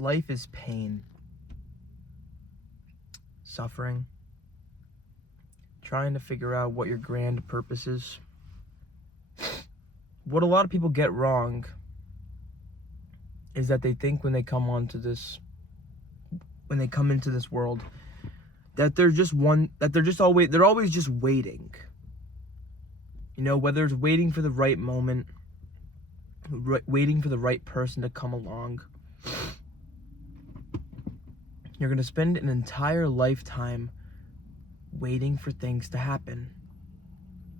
Life is pain, suffering, trying to figure out what your grand purpose is. What a lot of people get wrong is that they think when they come into this world, that they're always just waiting. You know, whether it's waiting for the right moment, waiting for the right person to come along. You're going to spend an entire lifetime waiting for things to happen.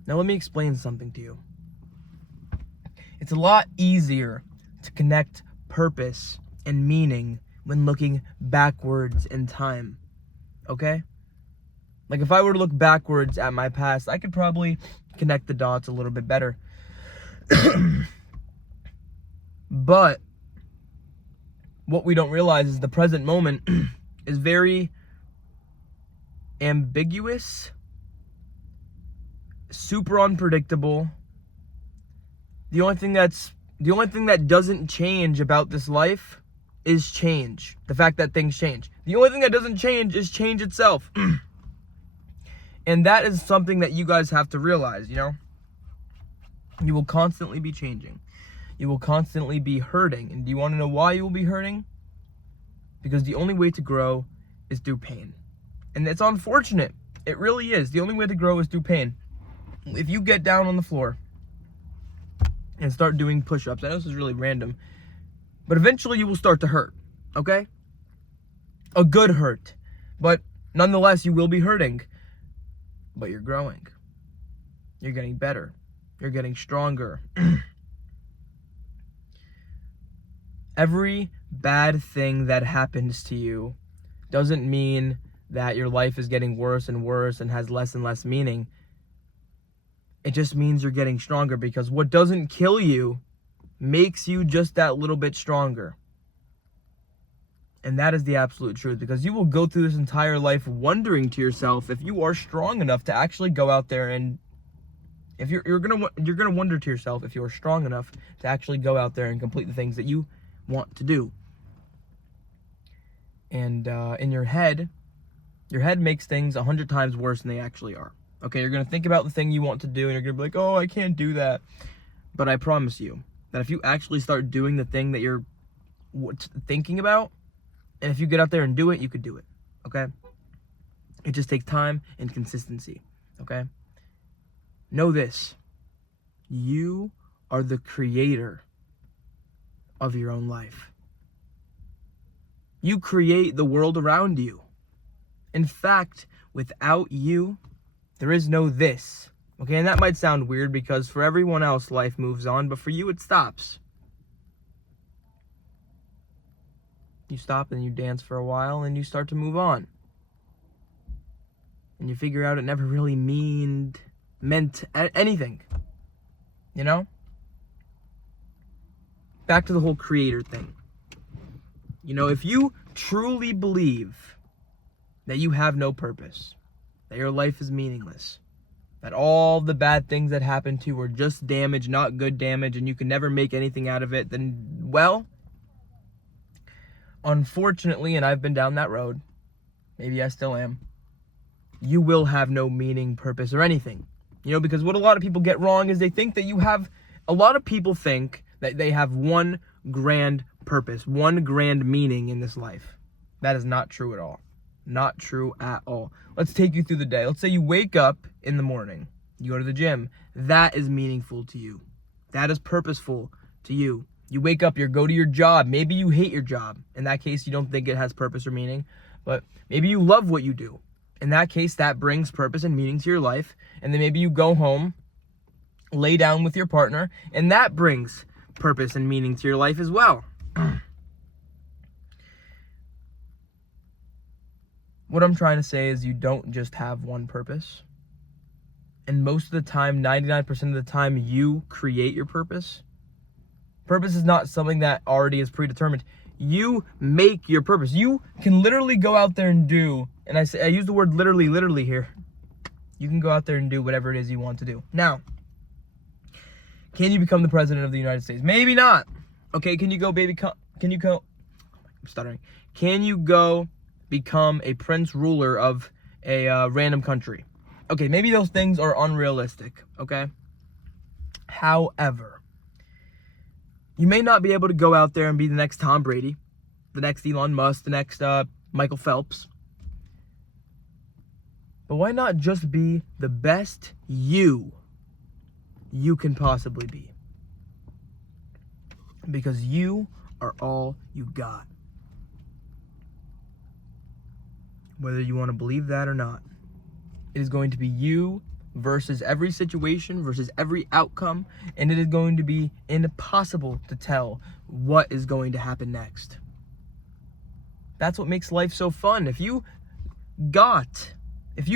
Now let me explain something to you. It's a lot easier to connect purpose and meaning when looking backwards in time. Okay? Like if I were to look backwards at my past, I could probably connect the dots a little bit better. But what we don't realize is the present moment is very ambiguous, super unpredictable. The only thing that doesn't change about this life is change. The fact that things change. The only thing that doesn't change is change itself. And that is something that you guys have to realize, you know? You will constantly be changing. You will constantly be hurting. And do you want to know why you will be hurting? Because the only way to grow is through pain. And it's unfortunate. It really is. The only way to grow is through pain. If you get down on the floor and start doing push-ups, I know this is really random, but eventually you will start to hurt, okay? A good hurt. But nonetheless, you will be hurting. But you're growing. You're getting better. You're getting stronger. Every bad thing that happens to you doesn't mean that your life is getting worse and worse and has less and less meaning. It just means you're getting stronger, because what doesn't kill you makes you just that little bit stronger. And that is the absolute truth, because you will go through this entire life wondering to yourself if you are strong enough to actually go out there and if you're gonna wonder to yourself if you're strong enough to actually go out there and complete the things that you want to do. And in your head makes things 100 times worse than they actually are. Okay, you're gonna think about the thing you want to do, and you're gonna be like, oh, I can't do that. But I promise you that if you actually start doing the thing that you're thinking about, and if you get out there and do it, you could do it, okay? It just takes time and consistency, okay? Know this. You are the creator of your own life. You create the world around you. In fact, without you, there is no this, okay? And that might sound weird, because for everyone else, life moves on, but for you, it stops. You stop and you dance for a while and you start to move on. And you figure out it never really meant anything. You know? Back to the whole creator thing. You know, if you truly believe that you have no purpose, that your life is meaningless, that all the bad things that happen to you are just damage, not good damage, and you can never make anything out of it, then, well, unfortunately, and I've been down that road, maybe I still am, you will have no meaning, purpose, or anything. You know, because what a lot of people get wrong is they think that a lot of people think that they have one grand purpose, one grand meaning in this life. That is not true at all. Not true at all. Let's take you through the day. Let's say you wake up in the morning, you go to the gym. That is meaningful to you. That is purposeful to you. You wake up, you go to your job. Maybe you hate your job. In that case, you don't think it has purpose or meaning. But maybe you love what you do. In that case, that brings purpose and meaning to your life. And then maybe you go home, lay down with your partner, and that brings purpose and meaning to your life as well. What I'm trying to say is you don't just have one purpose. And most of the time, 99% of the time, you create your purpose. Purpose is not something that already is predetermined. You make your purpose. You can literally go out there and do, and I use the word literally here. You can go out there and do whatever it is you want to do. Now, can you become the president of the United States? Maybe not. Okay, can you go, oh my stuttering. Can you go become a prince ruler of a random country? Okay, maybe those things are unrealistic, okay? However, you may not be able to go out there and be the next Tom Brady, the next Elon Musk, the next Michael Phelps. But why not just be the best you can possibly be? Because you are all you got. Whether you want to believe that or not, it is going to be you versus every situation, versus every outcome, and it is going to be impossible to tell what is going to happen next. That's what makes life so fun. If you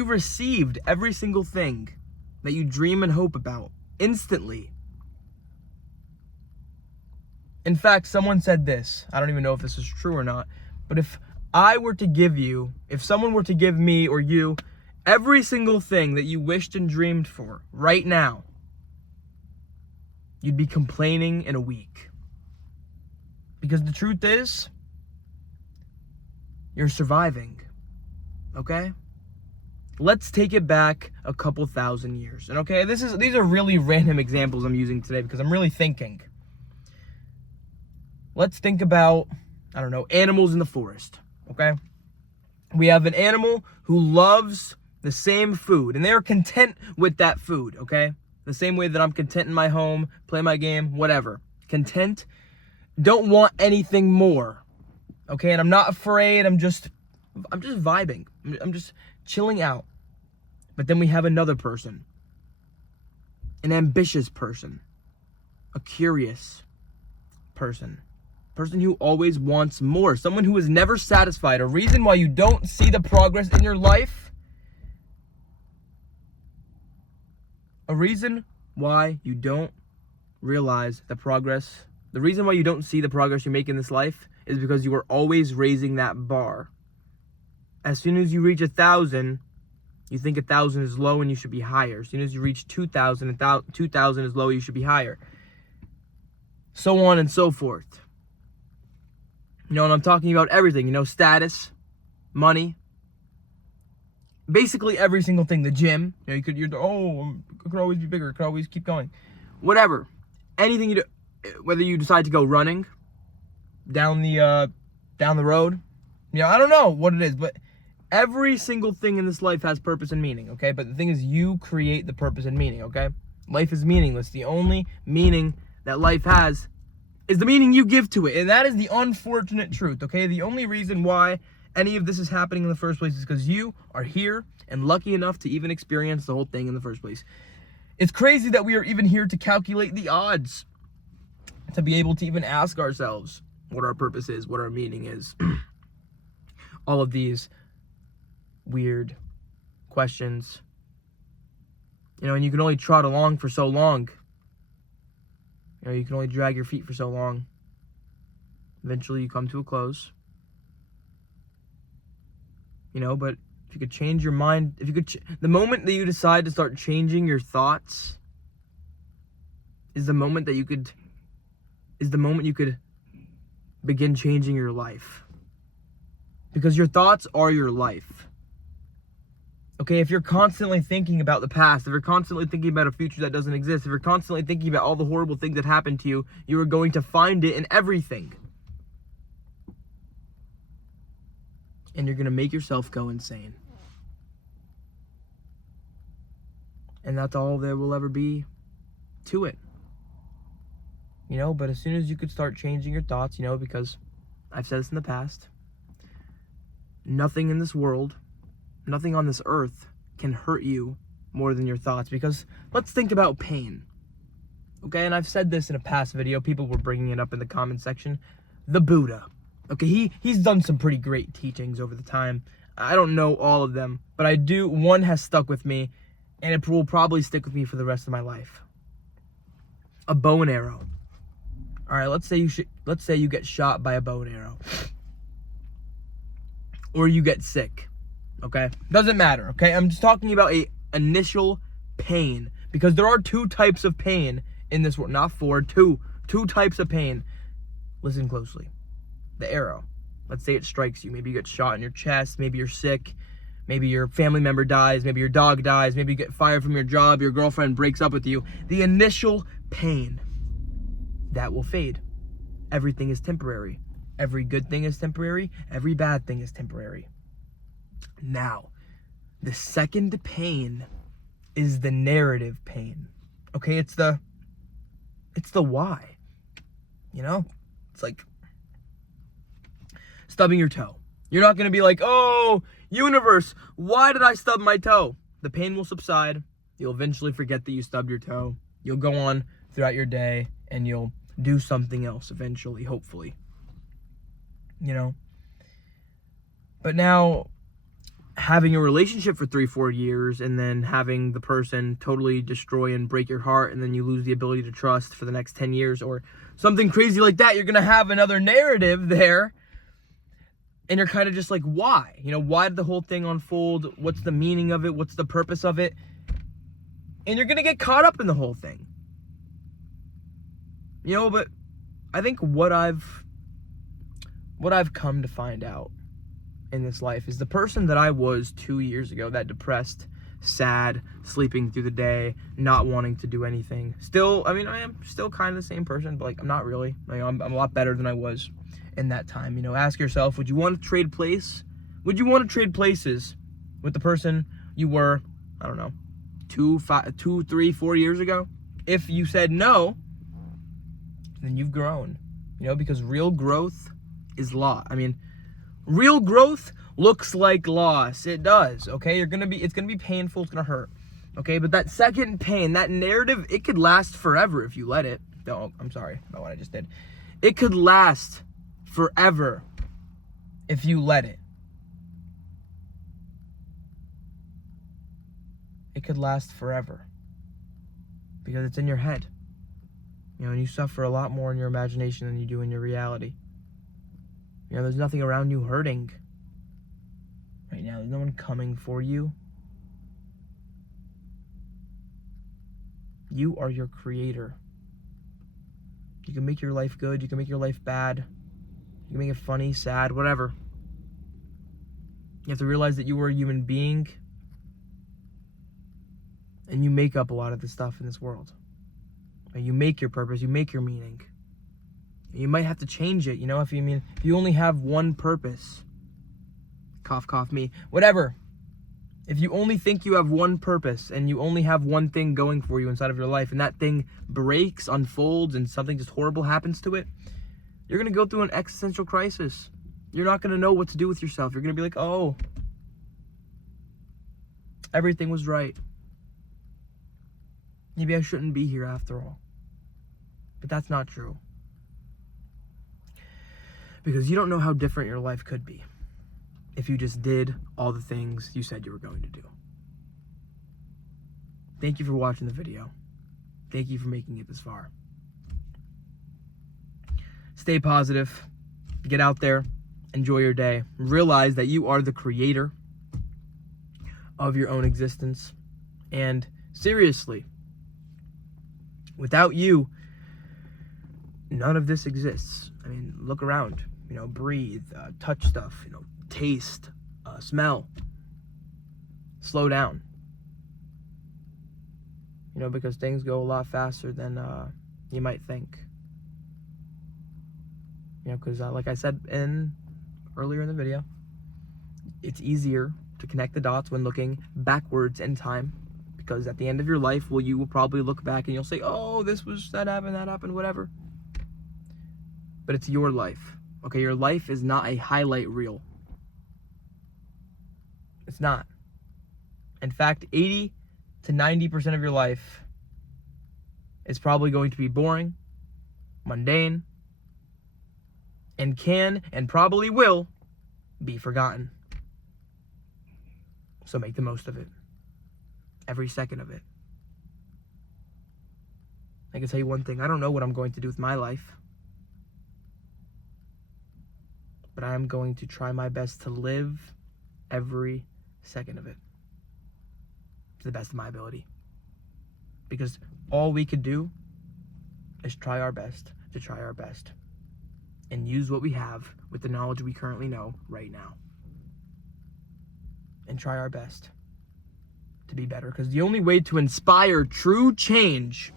received every single thing that you dream and hope about instantly. In fact, someone said this. I don't even know if this is true or not, but if someone were to give me or you every single thing that you wished and dreamed for right now, you'd be complaining in a week. Because the truth is, you're surviving. Okay? Let's take it back a couple thousand years. And okay, these are really random examples I'm using today because I'm really thinking. Let's think about, I don't know, animals in the forest. Okay? We have an animal who loves the same food, and they are content with that food, okay? The same way that I'm content in my home, play my game, whatever. Content, don't want anything more, okay? And I'm not afraid, I'm just vibing. I'm just chilling out. But then we have another person, an ambitious person, a curious person who always wants more, someone who is never satisfied. A reason why you don't see the progress in your life, a reason why you don't realize the progress, the reason why you don't see the progress you make in this life is because you are always raising that bar. As soon as you reach 1,000, you think 1,000 is low and you should be higher. As soon as you reach 2,000, 2,000 is low, you should be higher. So on and so forth. You know, and I'm talking about everything, you know, status, money, basically every single thing. The gym, you know, it could always be bigger, it could always keep going. Whatever. Anything you do, whether you decide to go running down the road, you know, I don't know what it is, but every single thing in this life has purpose and meaning, okay? But the thing is, you create the purpose and meaning, okay? Life is meaningless. The only meaning that life has is the meaning you give to it. And that is the unfortunate truth, okay? The only reason why any of this is happening in the first place is because you are here and lucky enough to even experience the whole thing in the first place. It's crazy that we are even here to calculate the odds, to be able to even ask ourselves what our purpose is, what our meaning is. All of these weird questions. You know, and you can only trot along for so long. You know, you can only drag your feet for so long. Eventually you come to a close. You know, but if you could change your mind, the moment that you decide to start changing your thoughts is the moment you could begin changing your life. Because your thoughts are your life. Okay, if you're constantly thinking about the past, if you're constantly thinking about a future that doesn't exist, if you're constantly thinking about all the horrible things that happened to you, you are going to find it in everything. And you're going to make yourself go insane. And that's all there will ever be to it. You know, but as soon as you could start changing your thoughts, you know, because I've said this in the past, nothing in this world, nothing on this earth can hurt you more than your thoughts. Because let's think about pain. Okay, and I've said this in a past video. People were bringing it up in the comment section. The Buddha. Okay, he's done some pretty great teachings over the time. I don't know all of them, but I do. One has stuck with me, and it will probably stick with me for the rest of my life. A bow and arrow. All right, let's say you get shot by a bow and arrow. Or you get sick. Okay? Doesn't matter, okay? I'm just talking about a initial pain. Because there are two types of pain in this world. Not four, two types of pain. Listen closely. The arrow. Let's say it strikes you. Maybe you get shot in your chest. Maybe you're sick. Maybe your family member dies. Maybe your dog dies. Maybe you get fired from your job. Your girlfriend breaks up with you. The initial pain, that will fade. Everything is temporary. Every good thing is temporary. Every bad thing is temporary. Now, the second pain is the narrative pain. Okay, it's the why. You know? It's like stubbing your toe. You're not going to be like, oh, universe, why did I stub my toe? The pain will subside. You'll eventually forget that you stubbed your toe. You'll go on throughout your day and you'll do something else eventually, hopefully. You know? But now, having a relationship for 3-4 years and then having the person totally destroy and break your heart, and then you lose the ability to trust for the next 10 years or something crazy like that, you're going to have another narrative there. And you're kind of just like, why? You know, why did the whole thing unfold? What's the meaning of it? What's the purpose of it? And you're going to get caught up in the whole thing. You know, but I think what I've come to find out in this life is the person that I was 2 years ago, that depressed, sad, sleeping through the day, not wanting to do anything. Still, I mean, I am still kind of the same person, but like, I'm not really. Like, I'm a lot better than I was in that time. You know, ask yourself, would you want to trade place? Would you want to trade places with the person you were, I don't know, 2, 3, 4 years ago? If you said no, then you've grown. You know, because real growth is real growth looks like loss. It does, okay? It's gonna be painful, it's gonna hurt. Okay, but that second pain, that narrative, it could last forever if you let it. No, I'm sorry about what I just did. It could last forever if you let it. It could last forever. Because it's in your head. You know, and you suffer a lot more in your imagination than you do in your reality. You know, there's nothing around you hurting right now. There's no one coming for you. You are your creator. You can make your life good. You can make your life bad. You can make it funny, sad, whatever. You have to realize that you are a human being. And you make up a lot of the stuff in this world. You make your purpose. You make your meaning. You might have to change it, you know, if you only have one purpose. Cough, cough, me. Whatever. If you only think you have one purpose and you only have one thing going for you inside of your life, and that thing breaks, unfolds, and something just horrible happens to it, you're going to go through an existential crisis. You're not going to know what to do with yourself. You're going to be like, oh, everything was right. Maybe I shouldn't be here after all. But that's not true. Because you don't know how different your life could be if you just did all the things you said you were going to do. Thank you for watching the video. Thank you for making it this far. Stay positive. Get out there. Enjoy your day. Realize that you are the creator of your own existence. And seriously, without you, none of this exists. I mean, look around. You know, breathe, touch stuff, you know, taste, smell. Slow down. You know, because things go a lot faster than you might think. You know, because like I said earlier in the video, it's easier to connect the dots when looking backwards in time. Because at the end of your life, you will probably look back and you'll say, oh, that happened, whatever. But it's your life. Okay, your life is not a highlight reel. It's not. In fact, 80 to 90% of your life is probably going to be boring, mundane, and can and probably will be forgotten. So make the most of it. Every second of it. I can tell you one thing. I don't know what I'm going to do with my life. But I am going to try my best to live every second of it to the best of my ability. Because all we could do is try our best to try our best. and use what we have with the knowledge we currently know right now. And try our best to be better. Because the only way to inspire true change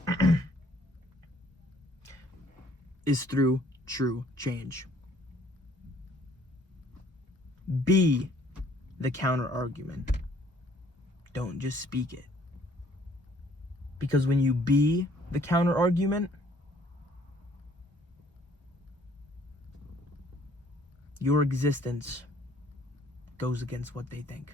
is through true change. Be the counter argument. Don't just speak it. Because when you be the counter argument, your existence goes against what they think.